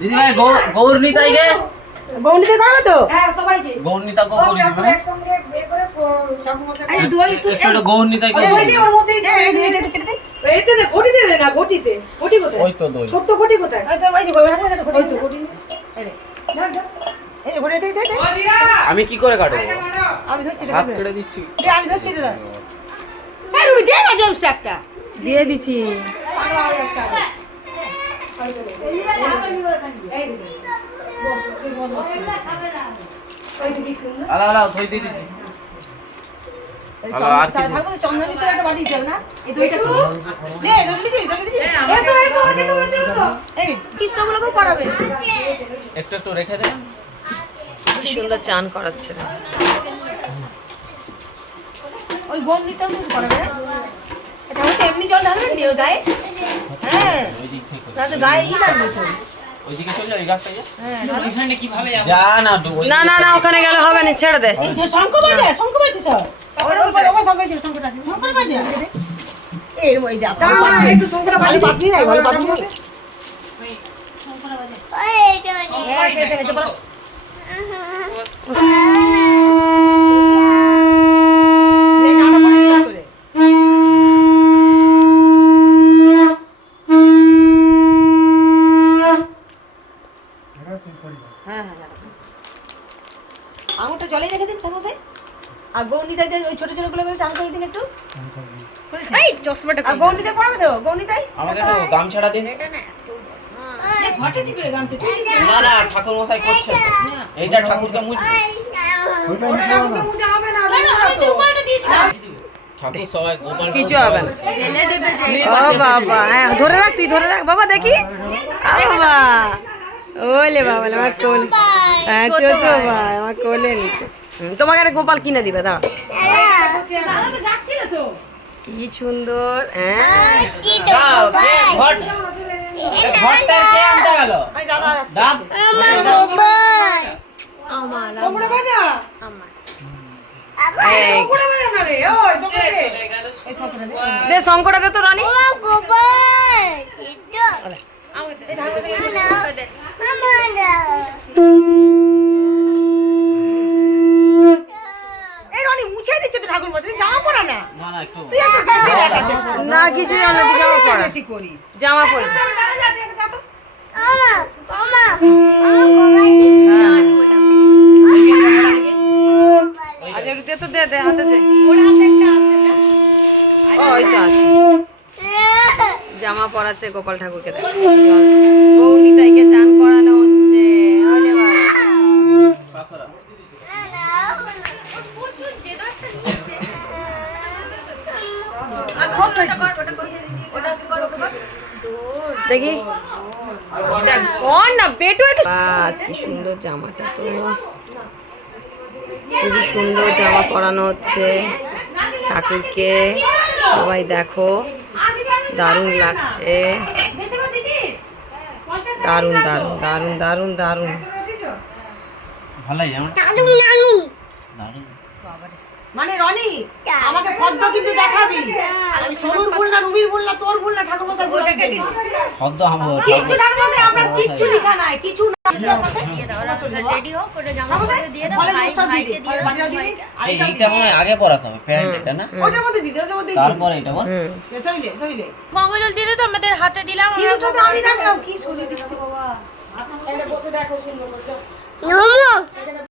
দিদি গৌরনীতাই গে গৌনিতে করবে তো? হ্যাঁ সবাইকে। গৌরনীতা কো সব দিবে একসঙ্গে এ করে ঠাকুমশাই এই দুয়ারি একটু একটু একটু গৌরনীতাই কো ওই দে ওর মধ্যেই দে, এই, দে, এই, দে, এই, কেটে দে। এতে দে ঘটিতে দে না ঘটিতে। ঘটি কোথায় ওই তো দই। ছোট্ট ঘটি কোথায়? ওই তো, ওই যে, ওই হাঁটু, হাঁটু, ওই তো ঘটি নে। এই রে। না, না। এই যে, ঘুরে দে, দে, দে। আমি কি করে কাটবো আমি ধরছি হাত। কেটে দিচ্ছি দে, আমি ধরছি রে, দে। এই রুবি, দে না জেমসটা একটা। দিয়ে দিছি হয়ে। আলা আলা দিয়ে দিচ্ছি। একটু একটু রেখে দেন কি সুন্দর চান করাচ্ছে ওই কিন্তু করাবে না? এটা হচ্ছে এমনি জল ঢালবেন নি, গায়ে? হ্যাঁ, ওই দিক থেকে তাহলে গায়ে ই লাগবে তো। হ্যাঁ, না না না না ওখানে গেলে হবে না ছেড়ে দে। বাজে, বাজে সব। বাজে, ওই যে, একটু নাই, ভালো নাই। আঙুরটা জলে রেখে দিন চামচে আর গৌনিতাইদের ওই ছোট ছোটগুলো চান করে দিন একটু। এই চশমাটা আর গৌনিতাই পড়াবে তো? গৌনিতাই আমাকে তো গামছাড়া দিন ঘটে দিবে গামছা না না ঠাকুর মশাই করছে এইটা ঠাকুরকে মুছবে ঠাকুরকে মুছে হবে না ওটা মুছে তো। ঠাকুর সবাই গোপাল কিছু হবে না। ও বাবা হ্যাঁ ধরে রাখ তুই ধরে রাখ। বাবা দেখি। বাবা। ওলে বাবা আমার কোল। হ্যাঁ ছোট ভাই। আমার কোলে নিচে তোমাকে একটা গোপাল কিনে দিবে দাঁড়া। যাচ্ছিল তো। কি সুন্দর হ্যাঁ যাও, কে ঘট এ ঘরটা কে আনতে গেল ওই দাদা দাব শঙ্করা বাজা এই শঙ্করা বাজা না রে ওই শঙ্করা দে। শঙ্করা। দে তো রানী। এই মুছে দিচ্ছে তো ঠাকুর মশাই জামা পরা না? তুই একটু বেশি না কিছু জামা পরা। বেশি করিস। জামা পরে আগে দে তো দে দে হাতে দে ও ওই তো আছে। জামা পরাচ্ছে গোপাল ঠাকুরকে দেখ। চান করানো হচ্ছে। দেখি। না, বেটু একটু কি সুন্দর জামাটা তো। খুবই সুন্দর জামা পরানো হচ্ছে। ঠাকুরকে সবাই দেখো দারুণ লাগছে। দারুণ দারুণ দারুণ দারুণ দারুণ। ভালোই আমার দারুণ। মানে রনি আমাকে পদ্ম কিন্তু দেখাবি। আমি সোনুর ভুল না রুবির ভুল না তোর ভুল না ঠাকুর মশাই ভুল না। শব্দ হামো কিচ্ছু ঠাকুর মশাই আমরা কিচ্ছু লেখা নাই কিছু না। রেডি হোক ওটা জামা দিয়ে দাও ভাইকে দিয়ে দাও এইটা মনে আগে পড়াতে প্যান্ট এটা না? ওটার মধ্যে দিদি ওটার মধ্যে তারপরে এটা বল। সরিলে সরিলে গঙ্গাজল দিয়ে তো আমাদের হাতে দিলাম আমরা তো আমি রাখলাম কি সরিয়ে দিচ্ছি। বাবা বসে দেখো সুন্দর করে।